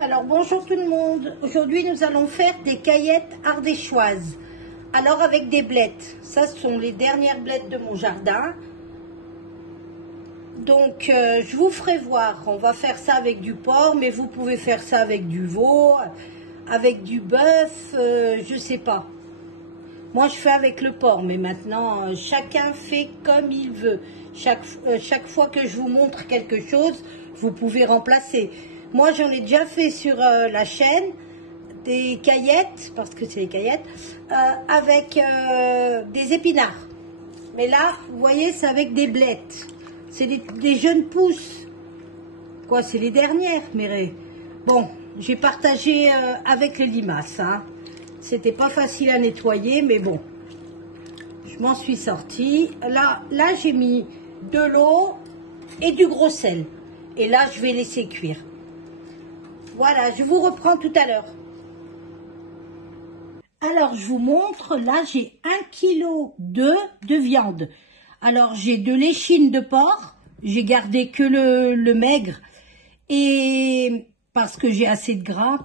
Alors bonjour tout le monde, aujourd'hui nous allons faire des caillettes ardéchoises. Alors avec des blettes, ça ce sont les dernières blettes de mon jardin. Donc je vous ferai voir, on va faire ça avec du porc, mais vous pouvez faire ça avec du veau, avec du bœuf, je sais pas. Moi je fais avec le porc, mais maintenant chacun fait comme il veut. Chaque fois que je vous montre quelque chose, vous pouvez remplacer. Moi j'en ai déjà fait sur la chaîne, des caillettes, parce que c'est des caillettes, avec des épinards. Mais là, vous voyez, c'est avec des blettes. C'est des jeunes pousses. Quoi, c'est les dernières, mais bon, j'ai partagé avec les limaces. Hein. C'était pas facile à nettoyer, mais bon, je m'en suis sortie. Là j'ai mis de l'eau et du gros sel. Et là, je vais laisser cuire. Voilà, je vous reprends tout à l'heure. Alors, je vous montre, là, j'ai 1 kg de viande. Alors, j'ai de l'échine de porc, j'ai gardé que le maigre, et parce que j'ai assez de gras,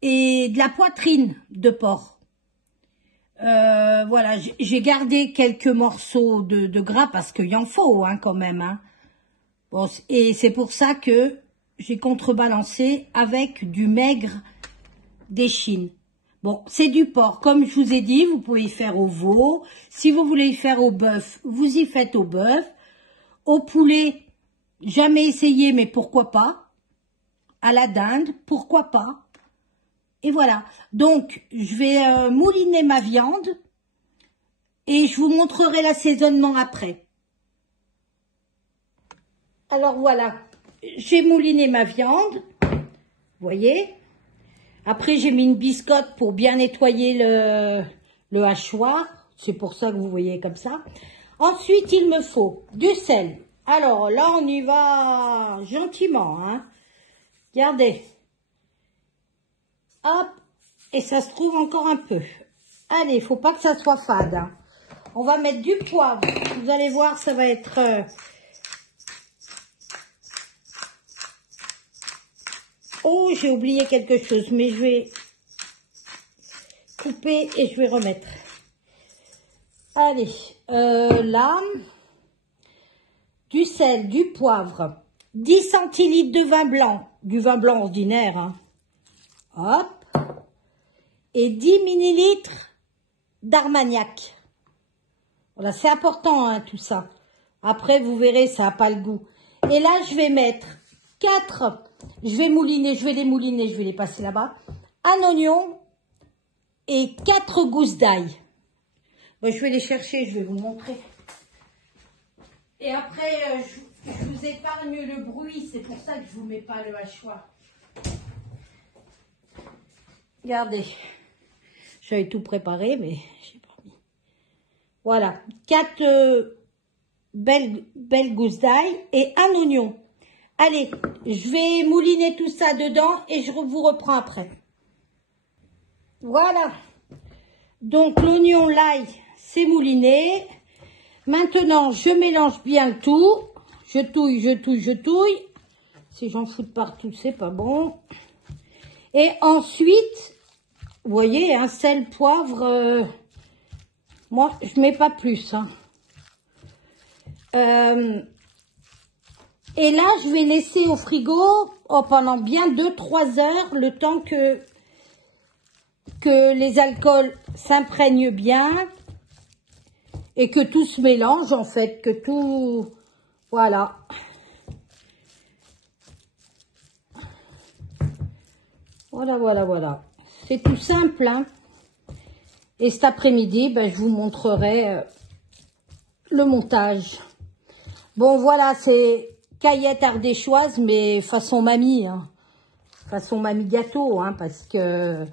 et de la poitrine de porc. Voilà, j'ai gardé quelques morceaux de gras, parce qu'il en faut, hein, quand même. Hein. Bon, et c'est pour ça que j'ai contrebalancé avec du maigre d'échine. Bon, c'est du porc. Comme je vous ai dit, vous pouvez y faire au veau. Si vous voulez y faire au bœuf, vous y faites au bœuf. Au poulet, jamais essayé, mais pourquoi pas. À la dinde, pourquoi pas. Et voilà. Donc, je vais mouliner ma viande et je vous montrerai l'assaisonnement après. Alors voilà, j'ai mouliné ma viande, vous voyez. Après, j'ai mis une biscotte pour bien nettoyer le hachoir. C'est pour ça que vous voyez comme ça. Ensuite, il me faut du sel. Alors là, on y va gentiment. Hein. Regardez. Hop. Et ça se trouve encore un peu. Allez, il faut pas que ça soit fade. Hein. On va mettre du poivre. Vous allez voir, ça va être... Oh, j'ai oublié quelque chose, mais je vais couper et je vais remettre. Allez, là, du sel, du poivre, 10 centilitres de vin blanc, du vin blanc ordinaire, hein. Hop, et 10 millilitres d'Armagnac. Voilà, c'est important, hein, tout ça. Après, vous verrez, ça n'a pas le goût. Et là, je vais mettre 4... Je vais mouliner, je vais les mouliner, je vais les passer là-bas. Un oignon et 4 gousses d'ail. Bon, je vais les chercher, je vais vous montrer. Et après, je vous épargne le bruit, c'est pour ça que je ne vous mets pas le hachoir. Regardez, j'avais tout préparé, mais j'ai pas mis. Voilà, 4 belles gousses d'ail et un oignon. Allez, je vais mouliner tout ça dedans et je vous reprends après. Voilà. Donc, l'oignon, l'ail, c'est mouliné. Maintenant, je mélange bien le tout. Je touille, je touille, je touille. Si j'en fous de partout, c'est pas bon. Et ensuite, vous voyez, un sel, poivre. Moi, je mets pas plus. Hein. Et là, je vais laisser au frigo pendant bien 2-3 heures, le temps que les alcools s'imprègnent bien et que tout se mélange, en fait, que tout... Voilà. Voilà, voilà, voilà. C'est tout simple, hein. Et cet après-midi, ben, je vous montrerai le montage. Bon, voilà, c'est... caillettes ardéchoises, mais façon mamie, hein. Façon mamie gâteau, hein, parce que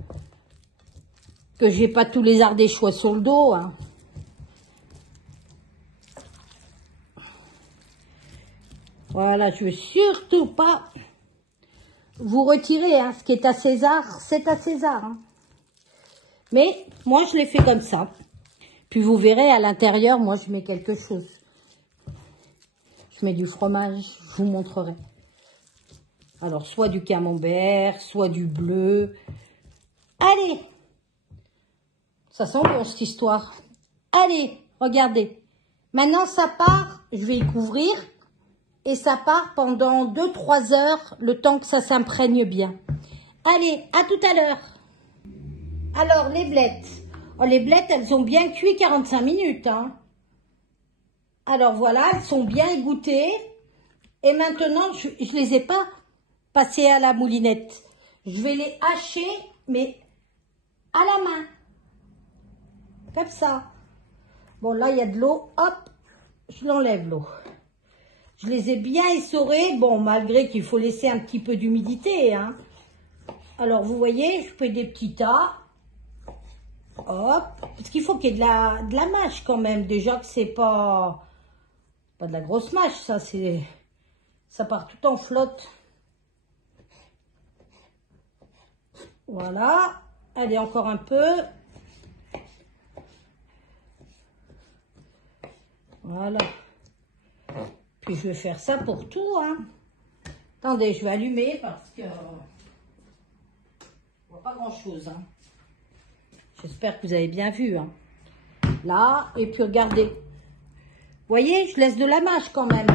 j'ai pas tous les ardéchois sur le dos, hein. Voilà, je veux surtout pas vous retirer, hein. Ce qui est à César, c'est à César, hein. Mais moi, je l'ai fait comme ça. Puis vous verrez, à l'intérieur, moi, je mets quelque chose. Je mets du fromage, je vous montrerai. Alors, soit du camembert, soit du bleu. Allez! Ça sent bon, cette histoire. Allez, regardez. Maintenant, ça part, je vais y couvrir. Et ça part pendant 2-3 heures, le temps que ça s'imprègne bien. Allez, à tout à l'heure. Alors, les blettes. Oh, les blettes, elles ont bien cuit 45 minutes. Hein. Alors voilà, elles sont bien égouttées. Et maintenant, je ne les ai pas passées à la moulinette. Je vais les hacher, mais à la main. Comme ça. Bon, là, il y a de l'eau. Hop, je l'enlève, l'eau. Je les ai bien essorées. Bon, malgré qu'il faut laisser un petit peu d'humidité. Hein. Alors, vous voyez, je fais des petits tas. Hop. Parce qu'il faut qu'il y ait de la mâche quand même. Déjà que c'est pas de la grosse mâche, ça. Ça part tout en flotte. Voilà. Allez, encore un peu. Voilà. Puis je vais faire ça pour tout, hein. Attendez, je vais allumer parce que on voit pas grand chose, hein. J'espère que vous avez bien vu, hein. Là, et puis regardez. Vous voyez, je laisse de la mâche quand même.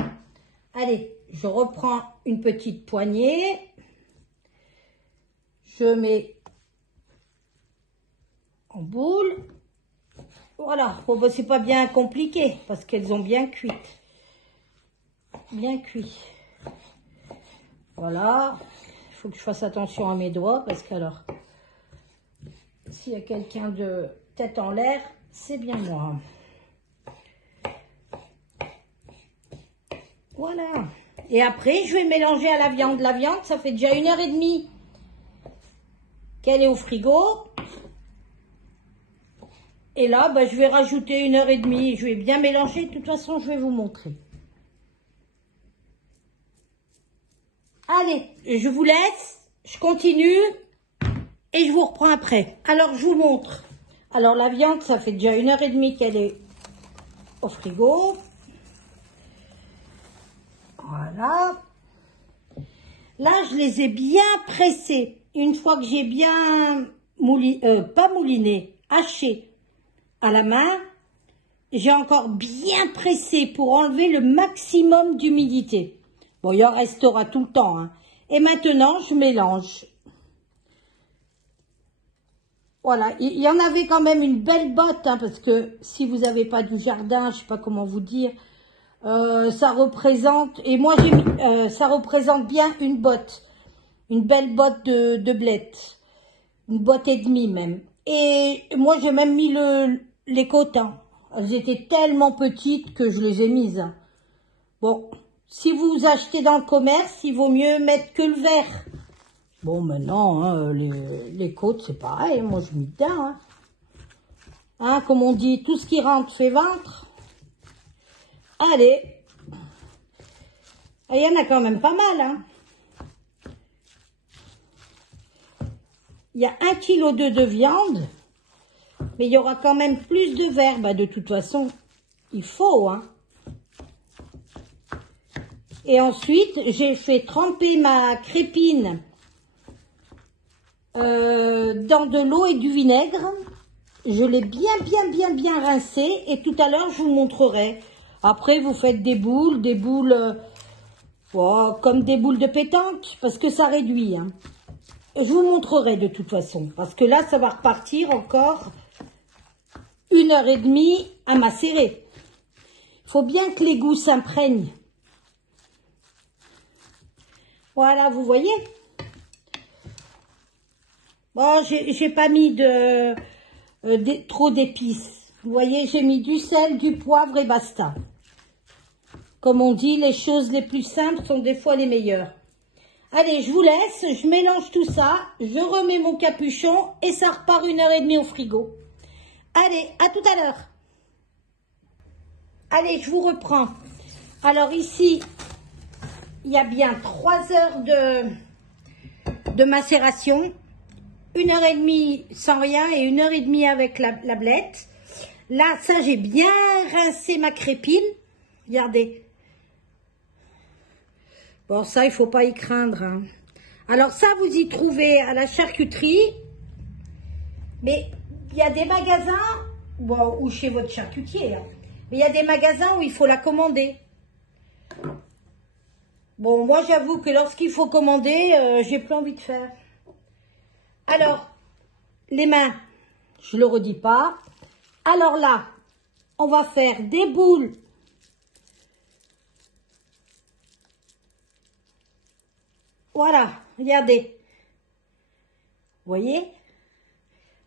Allez, je reprends une petite poignée. Je mets en boule. Voilà, bon, bah, c'est pas bien compliqué parce qu'elles ont bien cuit. Bien cuit. Voilà. Il faut que je fasse attention à mes doigts parce qu'alors, s'il y a quelqu'un de tête en l'air, c'est bien moi. Voilà. Et après, je vais mélanger à la viande. La viande, ça fait déjà 1h30 qu'elle est au frigo. Et là, bah, je vais rajouter 1h30. Je vais bien mélanger. De toute façon, je vais vous montrer. Allez, je vous laisse. Je continue. Et je vous reprends après. Alors, je vous montre. Alors, la viande, ça fait déjà 1h30 qu'elle est au frigo. Voilà. Là, je les ai bien pressés. Une fois que j'ai bien pas mouliné, haché à la main, j'ai encore bien pressé pour enlever le maximum d'humidité. Bon, il en restera tout le temps. Hein. Et maintenant, je mélange. Voilà, il y en avait quand même une belle botte, hein, parce que si vous n'avez pas du jardin, je sais pas comment vous dire, ça représente, et moi j'ai mis, ça représente bien une botte, une belle botte de blettes, une botte et demie même. Et moi j'ai même mis les côtes, hein. Elles étaient tellement petites que je les ai mises. Hein. Bon, si vous achetez dans le commerce, il vaut mieux mettre que le vert. Bon, maintenant, hein, les côtes, c'est pareil. Moi, je mets dedans. Hein. Hein, comme on dit, tout ce qui rentre fait ventre. Allez. Il y en a quand même pas mal. Hein. Il y a 1,2 kg de viande. Mais il y aura quand même plus de verre. Bah, de toute façon, il faut. Hein. Et ensuite, j'ai fait tremper ma crépine dans de l'eau et du vinaigre. Je l'ai bien rincé et tout à l'heure je vous montrerai. Après vous faites des boules comme des boules de pétanque parce que ça réduit. Hein. Je vous montrerai de toute façon parce que là ça va repartir encore 1h30 à macérer. Il faut bien que les goûts s'imprègnent. Voilà, vous voyez. Bon, j'ai pas mis trop d'épices. Vous voyez, j'ai mis du sel, du poivre et basta. Comme on dit, les choses les plus simples sont des fois les meilleures. Allez, je vous laisse, je mélange tout ça, je remets mon capuchon et ça repart 1h30 au frigo. Allez, à tout à l'heure. Allez, je vous reprends. Alors ici, il y a bien 3 heures de macération. 1h30 sans rien et 1h30 avec la blette. Là, ça, j'ai bien rincé ma crépine. Regardez. Bon, ça, il faut pas y craindre. Hein. Alors ça, vous y trouvez à la charcuterie. Mais il y a des magasins, bon, ou chez votre charcutier, hein, mais il y a des magasins où il faut la commander. Bon, moi j'avoue que lorsqu'il faut commander, j'ai plus envie de faire. Alors, les mains, je le redis pas. Alors là, on va faire des boules. Voilà, regardez. Vous voyez?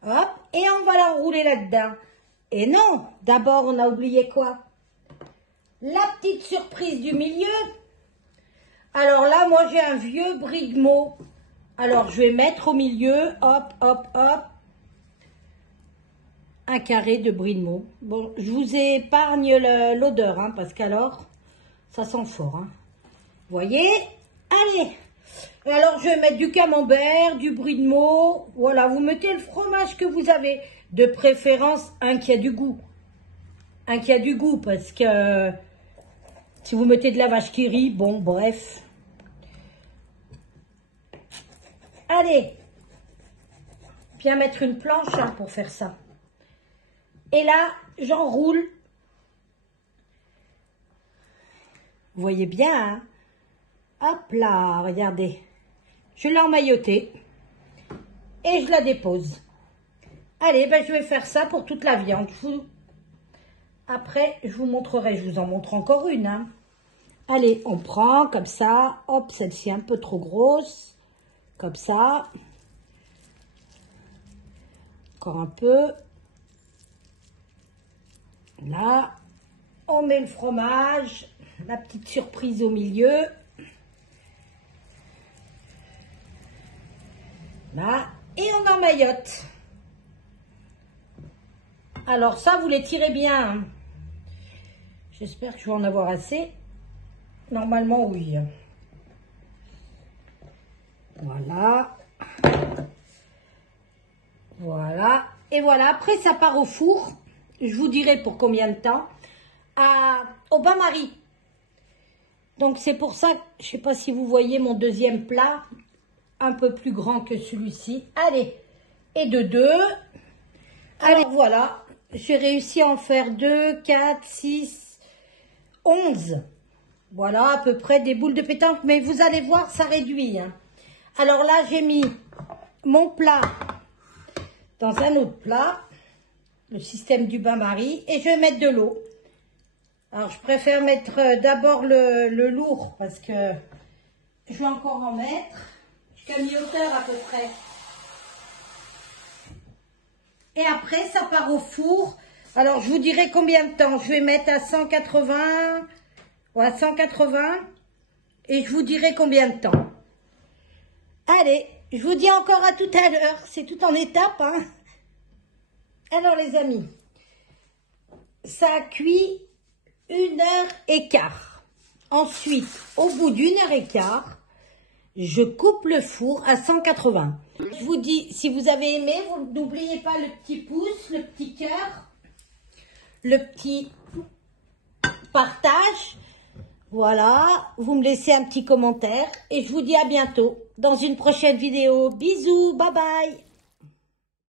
Hop, et on va l'enrouler là-dedans. Et non, d'abord on a oublié quoi? La petite surprise du milieu. Alors là, moi j'ai un vieux bride-mots. Alors je vais mettre au milieu, hop, hop, hop, un carré de bride-mots. Bon, je vous épargne l'odeur, hein, parce qu'alors, ça sent fort. Hein. Vous voyez? Allez! Alors, je vais mettre du camembert, du brie de Meaux. Voilà, vous mettez le fromage que vous avez. De préférence, un qui a du goût. Un qui a du goût, parce que si vous mettez de la vache qui rit, bon, bref. Allez. Bien mettre une planche hein, pour faire ça. Et là, j'enroule. Vous voyez bien, hein? Hop là, regardez. Je l'ai emmaillotée et je la dépose. Allez, ben je vais faire ça pour toute la viande. Après, je vous montrerai, je vous en montre encore une. Hein. Allez, on prend comme ça. Hop, celle-ci un peu trop grosse. Comme ça. Encore un peu. Là, on met le fromage. La petite surprise au milieu. Là, et on emmaillote. Alors ça, vous les tirez bien. Hein. J'espère que je vais en avoir assez. Normalement, oui. Voilà. Voilà. Et voilà, après ça part au four. Je vous dirai pour combien de temps. Au bain-marie. Donc c'est pour ça, je ne sais pas si vous voyez mon deuxième plat. Un peu plus grand que celui-ci. Allez, et de 2. Allez, voilà. J'ai réussi à en faire 2, 4, 6, 11. Voilà, à peu près des boules de pétanque. Mais vous allez voir, ça réduit. Hein. Alors là, j'ai mis mon plat dans un autre plat. Le système du bain-marie. Et je vais mettre de l'eau. Alors, je préfère mettre d'abord le lourd parce que je vais encore en mettre. Jusqu'à mi-hauteur à peu près. Et après, ça part au four. Alors, je vous dirai combien de temps. Je vais mettre à 180. Ou à 180. Et je vous dirai combien de temps. Allez, je vous dis encore à tout à l'heure. C'est tout en étapes. Hein. Alors, les amis. Ça cuit 1h15. Ensuite, au bout d'1h15, je coupe le four à 180. Je vous dis, si vous avez aimé, vous n'oubliez pas le petit pouce, le petit cœur, le petit partage. Voilà, vous me laissez un petit commentaire et je vous dis à bientôt dans une prochaine vidéo. Bisous, bye bye.